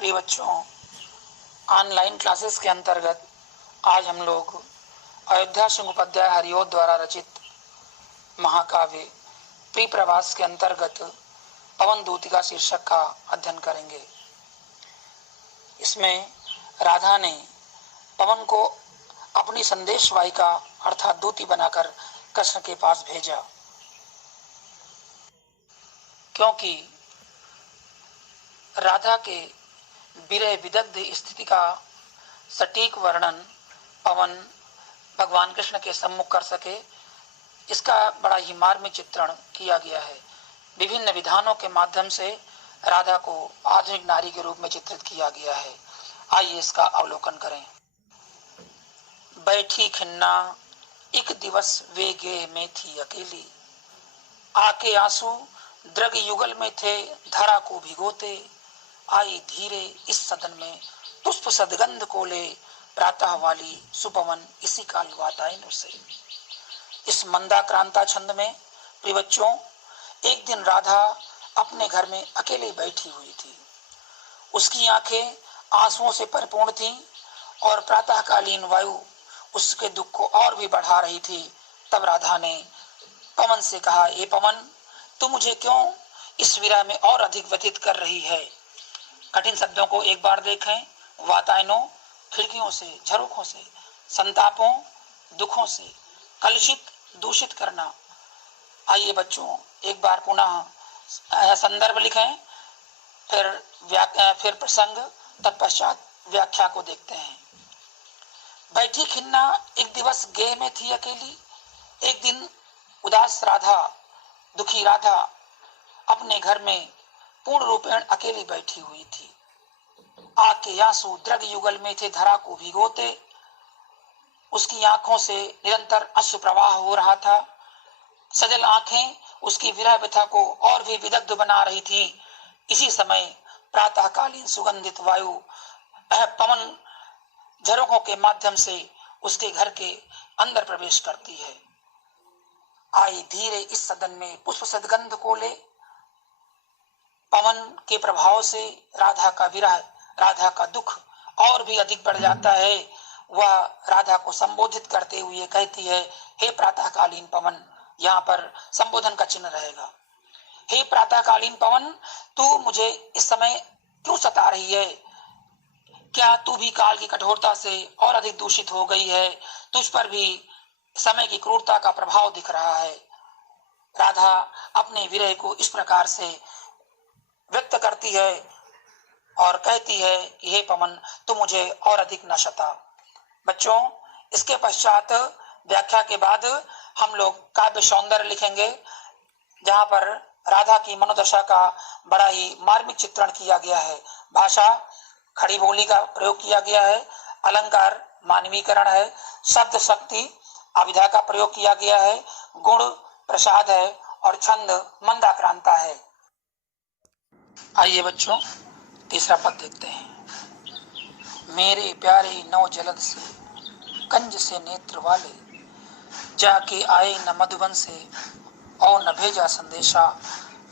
प्रिय बच्चों, online classes के अंतर्गत आज हम लोग अयोध्या सिंह उपाध्याय हरिओद द्वारा रचित महाकाव्य प्रिय प्रवास के अंतर्गत पवन दूतिका शीर्षक का अध्ययन करेंगे। इसमें राधा ने पवन को अपनी संदेश वाहिका अर्थात दूती बनाकर कृष्ण के पास भेजा, क्योंकि राधा के विरह विदग्ध स्थिति का सटीक वर्णन पवन भगवान कृष्ण के सम्मुख कर सके, इसका बड़ा ही मार्मिक चित्रण किया गया है। विभिन्न विधानों के माध्यम से राधा को आधुनिक नारी के रूप में चित्रित किया गया है। आइए इसका अवलोकन करें। बैठी खिन्ना एक दिवस वे गे में थी अकेली, आके आंसू द्रग युगल में थे धरा को भिगोते, आई धीरे इस सदन में पुष्प सदगंध को ले, प्रातः वाली सुपवन इसी काल वातायन उसे। इस मंदाक्रांता छंद में प्रिय बच्चों, एक दिन राधा अपने घर में अकेले बैठी हुई थी। उसकी आंखें आंसुओं से परिपूर्ण थीं और प्रातःकालीन वायु उसके दुख को और भी बढ़ा रही थी। तब राधा ने पवन से कहा, ए पवन, तू मुझे क्यों इस विरह में और अधिक व्यथित कर रही है। कठिन शब्दों को एक बार देखें। वातायनों, खिड़कियों से, झरोखों से, संतापों, दुखों से कलुषित दूषित करना। आइए बच्चों, एक बार पुनः संदर्भ लिखें, फिर प्रसंग, तत्पश्चात व्याख्या को देखते हैं। बैठी खिन्ना एक दिवस गेह में थी अकेली। एक दिन उदास राधा, दुखी राधा अपने घर में पूर्ण रूपेण अकेली बैठी हुई थी। आके आंसू द्रग युगल में थे धरा को भिगोते। उसकी आंखों से निरंतर अश्रु प्रवाह हो रहा था। सजल आंखें उसकी विरह व्यथा को और भी विदग्ध बना रही थी। इसी समय प्रातःकालीन सुगंधित वायु पवन झरोखों के माध्यम से उसके घर के अंदर प्रवेश करती है। आई धीरे इस सदन में पुष्प सदगंध को ले। पवन के प्रभाव से राधा का विरह, राधा का दुख और भी अधिक बढ़ जाता है। वह राधा को संबोधित करते हुए कहती है, हे प्रातःकालीन पवन। यहाँ पर संबोधन का चिन्ह रहेगा। हे प्रातःकालीन पवन, तू मुझे इस समय क्यों सता रही है? क्या तू भी काल की कठोरता से और अधिक दूषित हो गई है? तुझ पर भी समय की क्रूरता का प्रभाव दिख रहा है। राधा अपने विरह को इस प्रकार से व्यक्त करती है और कहती है कि हे पवन, तू मुझे और अधिक न सता। बच्चों, इसके पश्चात व्याख्या के बाद हम लोग काव्य सौंदर्य लिखेंगे, जहां पर राधा की मनोदशा का बड़ा ही मार्मिक चित्रण किया गया है। भाषा खड़ी बोली का प्रयोग किया गया है, अलंकार मानवीकरण है, शब्द शक्ति अभिधा का प्रयोग किया गया है, गुण प्रसाद है और छंद मंदाक्रांता है। आइए बच्चों, तीसरा पद देखते हैं। मेरे प्यारे नौ जलद से कंज से नेत्र वाले, जाके आए न मधुबन से और न भेजा संदेशा।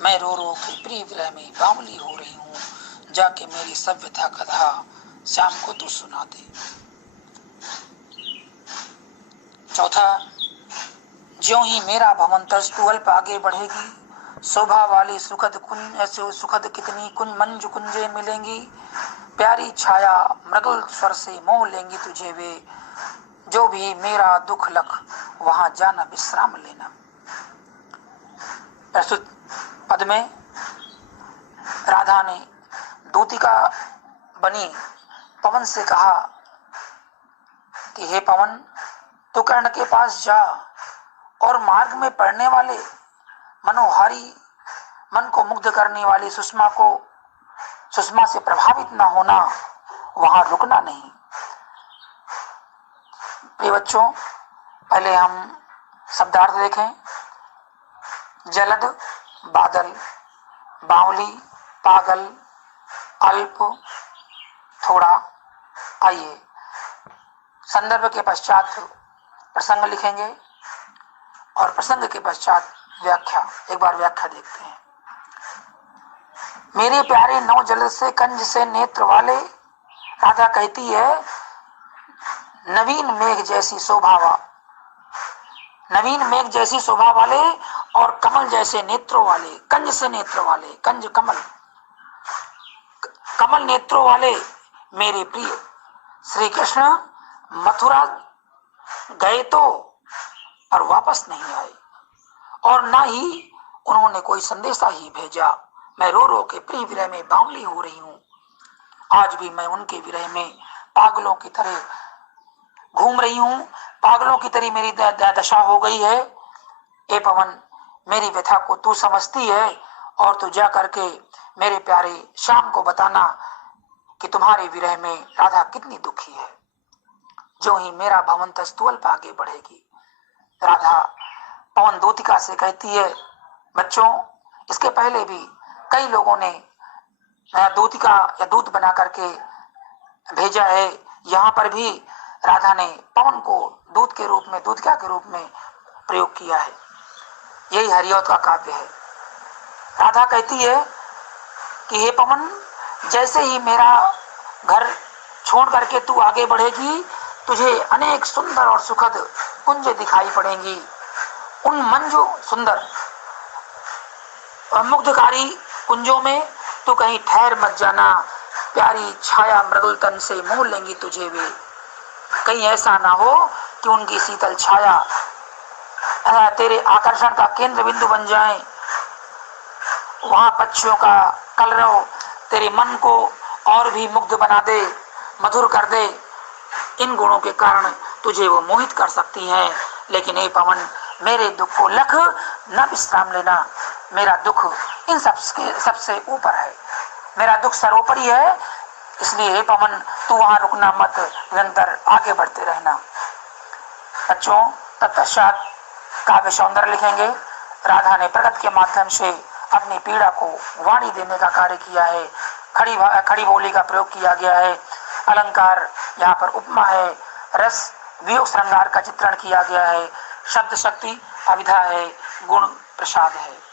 मैं रो रो के प्रिय विरह में बावली हो रही हूँ, जाके मेरी सब व्यथा कथा श्याम को तू सुना दे। चौथा, ज्यों ही मेरा भवन तज तू अल्प आगे बढ़ेगी, शोभा वाली सुखद कुंज से सुखद कितनी कुंज मंजु कुंजे मिलेंगी। प्यारी छाया मृगल स्वर से मोह लेंगी तुझे वे, जो भी मेरा दुख लख वहां जाना विश्राम लेना। प्रस्तुत पद में राधा ने दूतिका बनी पवन से कहा कि हे पवन, तू कर्ण के पास जा और मार्ग में पड़ने वाले मनोहारी, मन को मुग्ध करने वाली सुषमा से प्रभावित न होना, वहां रुकना नहीं। प्रिय बच्चों, पहले हम शब्दार्थ देखें। जलद बादल, बावली पागल, अल्प थोड़ा। आइए संदर्भ के पश्चात प्रसंग लिखेंगे और प्रसंग के पश्चात व्याख्या। एक बार व्याख्या देखते हैं। मेरे प्यारे नौ जल से कंज से नेत्र वाले, राधा कहती है नवीन मेघ जैसी शोभा, नवीन मेघ जैसी शोभा वाले और कमल जैसे नेत्रों वाले, कंज से नेत्र वाले, कंज कमल, कमल नेत्रों वाले मेरे प्रिय श्री कृष्ण मथुरा गए तो और वापस नहीं आए, और ना ही उन्होंने कोई संदेशा ही भेजा। मैं रो रो के प्रिय विरह में बावली हो रही हूँ। आज भी मैं उनके विरह में पागलों की तरह घूम रही हूँ, पागलों की तरह मेरी दशा हो गई है। ए पवन, मेरी व्यथा को तू समझती है, और तू जा करके मेरे प्यारे श्याम को बताना कि तुम्हारे विरह में राधा कितनी दुखी है। जो ही मेरा भवन तस्तुअल आगे बढ़ेगी। राधा पवन दूतिका से कहती है, बच्चों इसके पहले भी कई लोगों ने दूतिका या दूत बना करके भेजा है। यहाँ पर भी राधा ने पवन को दूत के रूप में, दूतिका के रूप में प्रयोग किया है। यही हरिऔध का काव्य है। राधा कहती है कि हे पवन, जैसे ही मेरा घर छोड़ करके तू आगे बढ़ेगी, तुझे अनेक सुंदर और सुखद कुंज दिखाई पड़ेंगी। उन मंजू सुंदर और मुग्धकारी कुंजों में तू कहीं ठहर मत जाना। प्यारी छाया मृदुल तन से मोह लेंगी तुझे वे। कहीं ऐसा ना हो कि उनकी शीतल छाया तेरे आकर्षण का केंद्र बिंदु बन जाए। वहां पक्षियों का कलरव तेरे मन को और भी मुग्ध बना दे, मधुर कर दे। इन गुणों के कारण तुझे वो मोहित कर सकती हैं। लेकिन हे पवन, मेरे दुख को लख न विश्राम लेना। मेरा दुख इन सबसे ऊपर है, मेरा दुख सर्वोपरि है। इसलिए हे पवन, तू वहां रुकना मत, निरंतर आगे बढ़ते रहना। बच्चों, तत्पश्चात काव्य सौंदर्य लिखेंगे। राधा ने प्रगट के माध्यम से अपनी पीड़ा को वाणी देने का कार्य किया है। खड़ी बोली का प्रयोग किया गया है। अलंकार यहाँ पर उपमा है। रस वियोग श्रृंगार का चित्रण किया गया है। शब्द शक्ति अविधा है। गुण प्रसाद है।